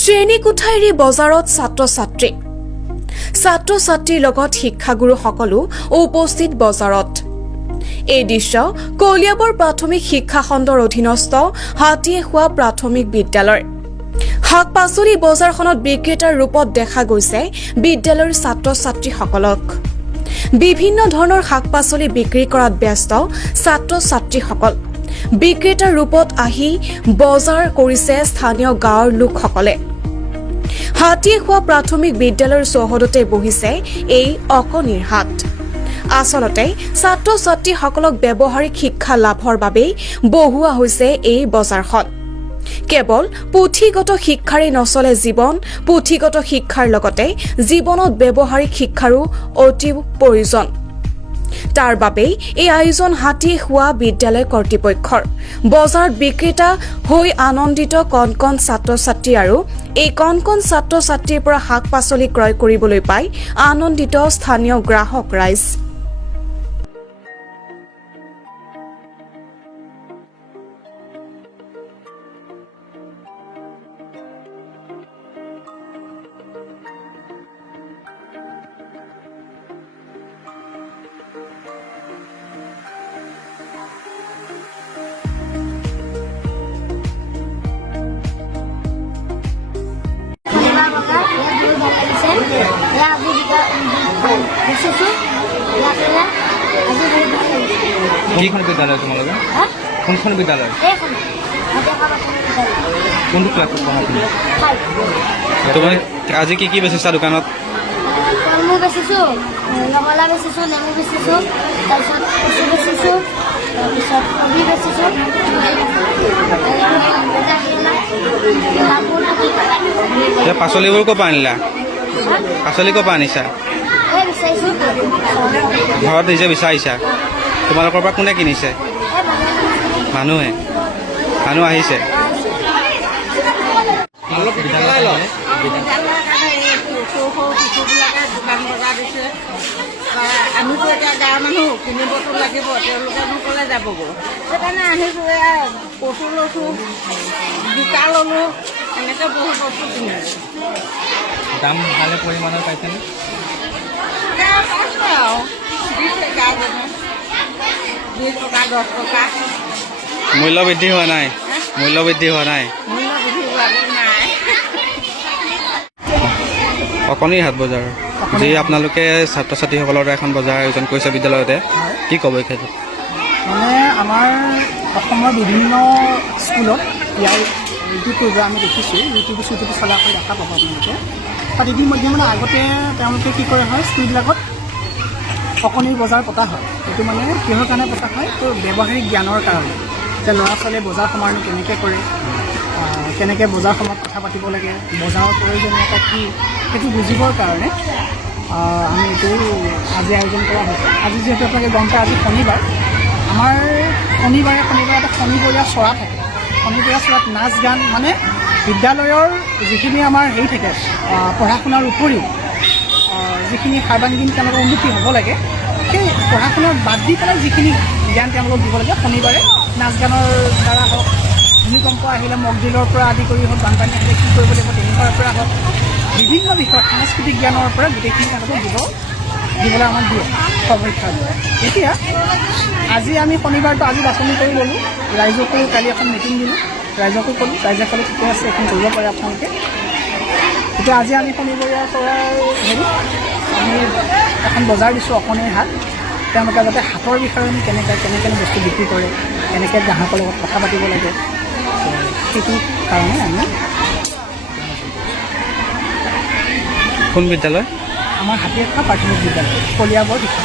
শ্ৰেণীকোঠাইৰী বজাৰত ছাত্ৰ-ছাত্ৰীৰ লগত শিক্ষাগুৰু সকলো উপস্থিত বজাৰত। এই দৃশ্য কলিয়াবৰ প্ৰাথমিক শিক্ষা খণ্ডৰ অধীনস্থ হাতীয়েখোৱা প্ৰাথমিক বিদ্যালয়। শাক পাচলি বজাৰখনত বিক্ৰেতাৰ ৰূপত দেখা গৈছে বিদ্যালয়ৰ ছাত্ৰ-ছাত্ৰীসকলক। বিভিন্ন ধৰণৰ শাক পাচলি বিক্ৰী কৰাত ব্যস্ত ছাত্ৰ-ছাত্ৰীসকল। বিক্ৰেতাৰ ৰূপত আহি বজাৰ কৰিছে স্থানীয় গাঁৱৰ লোকসকলে। হাতীয়েখোৱা প্ৰাথমিক বিদ্যালয়ৰ চৌহদতে বহিছে এই অকণিৰ হাট। আচলতে ছাত্ৰ-ছাত্ৰীসকলক ব্যৱহাৰিক শিক্ষা লাভৰ বাবেই বহোৱা হৈছে এই বজাৰখন। কেৱল পুথিগত শিক্ষাৰে নচলে জীৱন, পুথিগত শিক্ষাৰ লগতে জীৱনত ব্যৱহাৰিক শিক্ষাৰো অতি প্ৰয়োজন। তাৰ বাবেই এই আয়োজন হাতীয়েখোৱা বিদ্যালয় কৰ্তৃপক্ষৰ। বজাৰত বিক্ৰেতা হৈ আনন্দিত কণ কণ ছাত্ৰ-ছাত্ৰী আৰু এই কণ কণ ছাত্ৰ-ছাত্ৰীৰ পৰা শাক পাচলি ক্ৰয় কৰিবলৈ পাই আনন্দিত স্থানীয় গ্ৰাহক ৰাইজ। কোনখন বিদ্যালয় তোমালোকে? কোনখন বিদ্যালয়? কোনটো ক্লাছত পঢ়া তুমি? তুমি আজি কি বেচিছা দোকানত? ফলমূল বেচিছোঁ, ৰঙালাও বেচিছোঁ, নেমু বেচিছোঁ, তাৰপিছত কচু বেচিছোঁ, তাৰপিছত কবি বেচিছোঁ, পাচলিবোৰ ক'ৰ পৰা আনিলা? পাচলি ক'ৰ পৰা আনিছা? ঘৰত নিজে বিচাৰিছা? তোমালোকৰ পৰা কোনে কিনিছে? মানুহ আহিছে। আমিতো এতিয়া গাঁৱৰ মানুহ কিনিবতো লাগিব, তেওঁলোকে ক'লে যাবগৈ। সেইকাৰণে আহিছোঁ, কচু লৈছোঁ, জিকা ল'লোঁ, এনেকৈ বহুত বস্তু কিনিছোঁ। দাম ভালে পৰিমাণৰ পাইছেনে? পাইছোঁ আৰু 20 টকা 10 টকা। মূল্য বৃদ্ধি হোৱা নাই? মূল্য বৃদ্ধি হোৱা নাই? মূল্য বৃদ্ধি হোৱাটো নাই। অকণিৰ হাট বজাৰ, যি আপোনালোকে ছাত্ৰ ছাত্ৰীসকলৰ এখন বজাৰ আয়োজন কৰিছে বিদ্যালয়তে, কি ক'ব এই ক্ষেত্ৰত? মানে আমাৰ অসমৰ বিভিন্ন স্কুলত ইয়াৰ ইউটিউব আমি দেখিছোঁ, ইউটিউব চলাৰ দেখা পাব আপোনালোকে। তাত ইতিমধ্যে মানে আগতে তেওঁলোকে কি কৰা হয়, স্কুলবিলাকত অকণিৰ বজাৰ পতা হয়। এইটো মানে কিহৰ কাৰণে পতা হয়? তো ব্যৱহাৰিক জ্ঞানৰ কাৰণে, যে ল'ৰা ছোৱালীয়ে বজাৰ সমাৰণ কেনেকৈ কৰে, কেনেকৈ বজাৰ সময়ত কথা পাতিব লাগে, বজাৰৰ প্ৰয়োজনীয়তা কি, সেইটো বুজিবৰ কাৰণে আমি এইটো আজি আয়োজন কৰা হৈছে। আজি যিহেতু আপোনালোকে গম পায়, আজি শনিবাৰ। আমাৰ শনিবাৰে এটা শনিবৰীয়া চৰা থাকে। শনিবৰীয়া চৰাত নাচ গান, মানে বিদ্যালয়ৰ যিখিনি আমাৰ হেৰি থাকে, পঢ়া শুনাৰ উপৰিও যিখিনি সৰ্বাংগীন তেওঁলোকৰ উন্নতি হ'ব লাগে, সেই পঢ়া শুনাৰ বাদ দি পেলাই যিখিনি জ্ঞান তেওঁলোকক দিব লাগে, শনিবাৰে নাচ গানৰ দ্বাৰা হওক, ভূমিকম্প আহিলে মকডিলৰ পৰা আদি কৰি হওক, বানপানী আহিলে কি কৰিব লাগিব তেনেকুৱাৰ পৰা হওক, বিভিন্ন বিষয়ত সাংস্কৃতিক জ্ঞানৰ পৰা গোটেইখিনি তেওঁলোকক দিবলৈ আমাক দিয়ে সংৰক্ষা দিয়ে। এতিয়া আজি আমি শনিবাৰটো আজি বাছনি কৰি ল'লোঁ, ৰাইজকো কালি এখন মিটিং দিলোঁ, ৰাইজকো ক'লোঁ, ৰাইজে ক'লে ঠিকে আছে, এখন কৰিব পাৰে আপোনালোকে। এতিয়া আজি আমি শনিবৰীয়া চৰাৰ আমি এখন বজাৰ দিছোঁ, অকণিৰ হাট। তেওঁলোকে যাতে হাটৰ বিষয়ে আমি কেনেকৈ বস্তু বিক্ৰী কৰে, কেনেকৈ গ্ৰাহকৰ লগত কথা পাতিব লাগে, সেইটো কাৰণে আমি। কোন বিদ্যালয়? আমাৰ হাতীয়েখোৱা প্ৰাথমিক বিদ্যালয়, কলিয়াবৰ শিক্ষা।